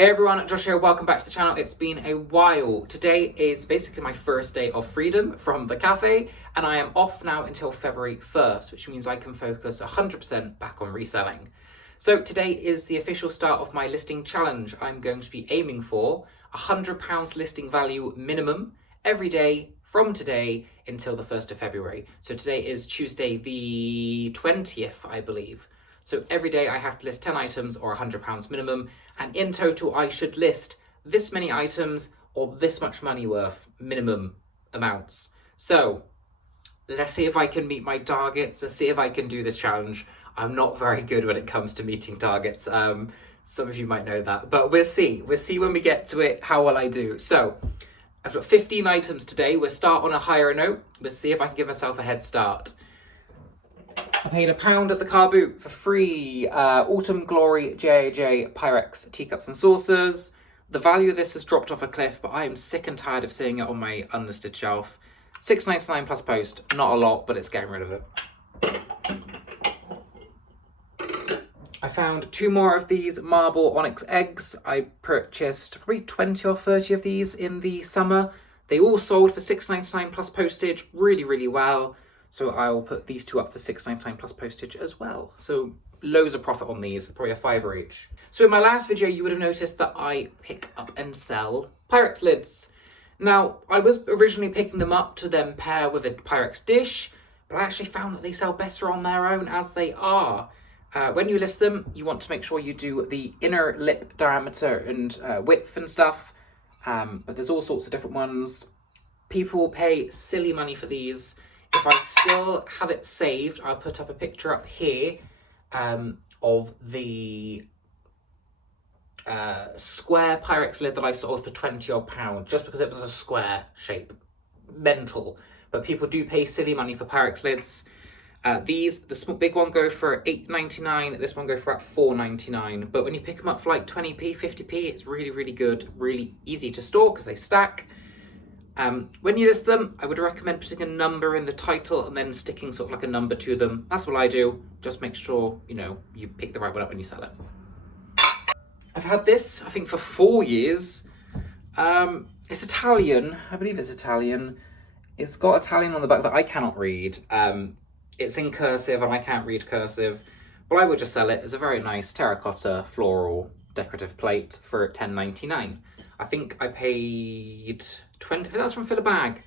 Hey everyone, Josh here, welcome back to the channel. It's been a while. Today is basically my first day of freedom from the cafe, and I am off now until February 1st, which means I can focus 100% back on reselling. So today is the official start of my listing challenge. I'm going to be aiming for £100 listing value minimum every day from today until the 1st of February. So today is Tuesday the 20th, I believe. So every day I have to list 10 items or £100 minimum, and in total I should list this many items or this much money worth minimum amounts. So let's see if I can meet my targets. Let's see if I can do this challenge. I'm not very good when it comes to meeting targets. Some of you might know that, but we'll see. We'll see when we get to it how well I do. So I've got 15 items today. We'll start on a higher note. We'll see if I can give myself a head start. I paid £1 at the car boot for free Autumn Glory J.A.J. Pyrex teacups and saucers. The value of this has dropped off a cliff, but I am sick and tired of seeing it on my unlisted shelf. £6.99 plus post. Not a lot, but it's getting rid of it. I found 2 more of these marble onyx eggs. I purchased probably 20 or 30 of these in the summer. They all sold for £6.99 plus postage really, really well. So I will put these 2 up for £6.99 plus postage as well. So loads of profit on these, probably a £5 each. So in my last video, you would have noticed that I pick up and sell Pyrex lids. Now, I was originally picking them up to then pair with a Pyrex dish, but I actually found that they sell better on their own as they are. When you list them, you want to make sure you do the inner lip diameter and width and stuff. But there's all sorts of different ones. People pay silly money for these. If I still have it saved, I'll put up a picture up here of the square Pyrex lid that I sold for £20 odd, just because it was a square shape. Mental. But people do pay silly money for Pyrex lids. The big one go for £8.99, this one go for about £4.99. But when you pick them up for like 20p, 50p, it's really, really good, really easy to store because they stack. When you list them, I would recommend putting a number in the title and then sticking sort of like a number to them. That's what I do. Just make sure, you pick the right one up when you sell it. I've had this, I think, for 4 years. It's Italian. I believe it's Italian. It's got Italian on the back that I cannot read. It's in cursive and I can't read cursive. But I would just sell it as a very nice terracotta floral decorative plate for £10.99. I think I paid 20, I think that's from Fill a Bag,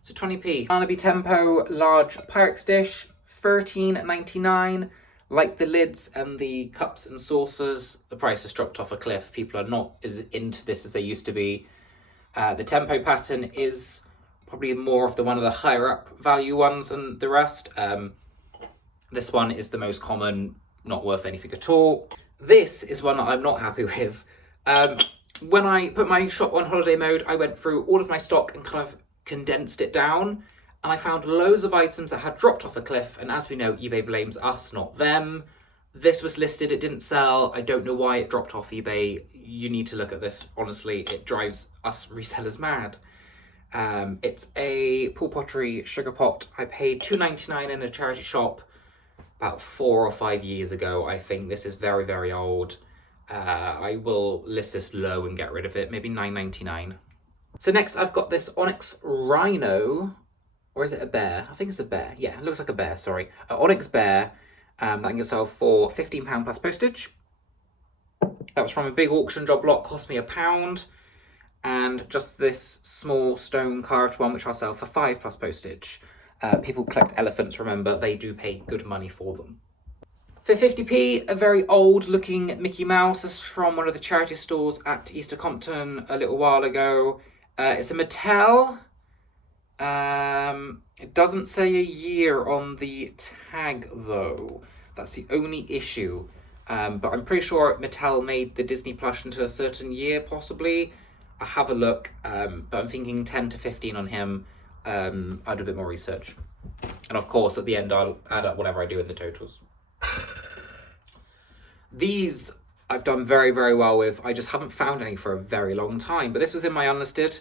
so 20p. Barnaby Tempo large Pyrex dish, £13.99. Like the lids and the cups and saucers, the price has dropped off a cliff. People are not as into this as they used to be. The Tempo pattern is probably more of one of the higher up value ones than the rest. This one is the most common, not worth anything at all. This is one that I'm not happy with. When I put my shop on holiday mode, I went through all of my stock and kind of condensed it down, and I found loads of items that had dropped off a cliff, and as we know, eBay blames us, not them. This was listed, it didn't sell. I don't know why it dropped off eBay. You need to look at this, honestly. It drives us resellers mad. It's a Paul Pottery sugar pot. I paid £2.99 in a charity shop about 4 or 5 years ago. I think this is very, very old. I will list this low and get rid of it, maybe £9.99. So next I've got this Onyx Rhino, or is it a bear? I think it's a bear. Yeah, it looks like a bear, sorry. Onyx Bear, that I can sell for £15 plus postage. That was from a big auction job lot, cost me £1. And just this small stone carved one, which I'll sell for £5 plus postage. People collect elephants, remember, they do pay good money for them. For 50p, a very old looking Mickey Mouse. This is from one of the charity stores at Easter Compton a little while ago. It's a Mattel. It doesn't say a year on the tag though. That's the only issue. But I'm pretty sure Mattel made the Disney plush into a certain year, possibly. I'll have a look, but I'm thinking 10 to 15 on him. I'll do a bit more research. And of course, at the end, I'll add up whatever I do in the totals. These I've done very, very well with. I just haven't found any for a very long time, but this was in my unlisted.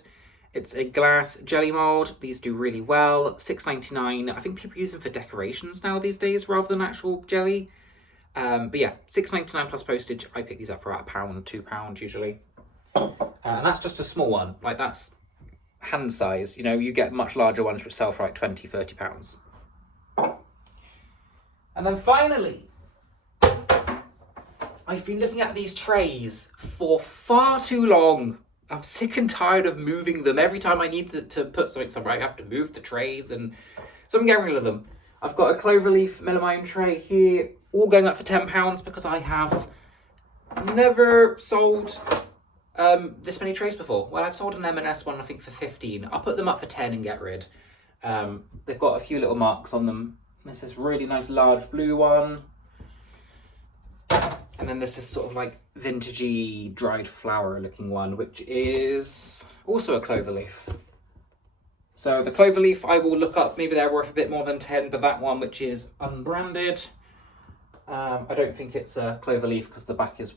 It's a glass jelly mold. These do really well. £6.99. I think people use them for decorations now these days rather than actual jelly. But yeah, £6.99 plus postage. I pick these up for about £1, £2 usually. And that's just a small one. Like, that's hand size. You know, you get much larger ones which sell for like £20, £30. And then finally, I've been looking at these trays for far too long. I'm sick and tired of moving them. Every time I need to put something somewhere, I have to move the trays, and so I'm getting rid of them. I've got a Cloverleaf melamine tray here, all going up for £10 because I have never sold this many trays before. Well, I've sold an M&S one, I think, for 15. I'll put them up for 10 and get rid. They've got a few little marks on them. This is really nice large blue one. And then there's this sort of like vintagey dried flower looking one, which is also a Cloverleaf. So the Cloverleaf I will look up, maybe they're worth a bit more than 10, but that one, which is unbranded, I don't think it's a Cloverleaf because the back is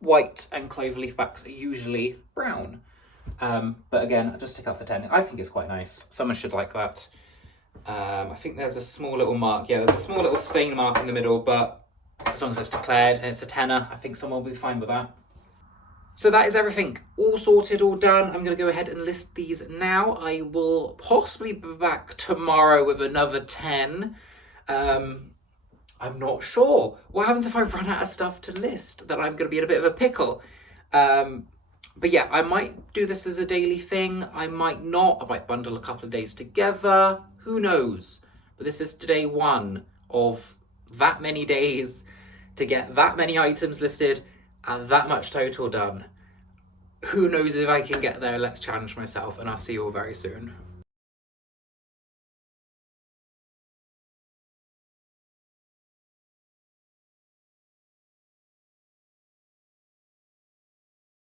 white and Cloverleaf backs are usually brown. But again, I'll just stick up for 10. I think it's quite nice. Someone should like that. I think there's a small little mark. Yeah, there's a small little stain mark in the middle, but as long as it's declared and it's a tenner, I think someone will be fine with that. So that is everything. All sorted, all done. I'm going to go ahead and list these now. I will possibly be back tomorrow with another 10. I'm not sure. What happens if I run out of stuff to list? Then I'm going to be in a bit of a pickle. But yeah, I might do this as a daily thing. I might not. I might bundle a couple of days together. Who knows? But this is day one of that many days to get that many items listed and that much total done. Who knows if I can get there? Let's challenge myself, and I'll see you all very soon.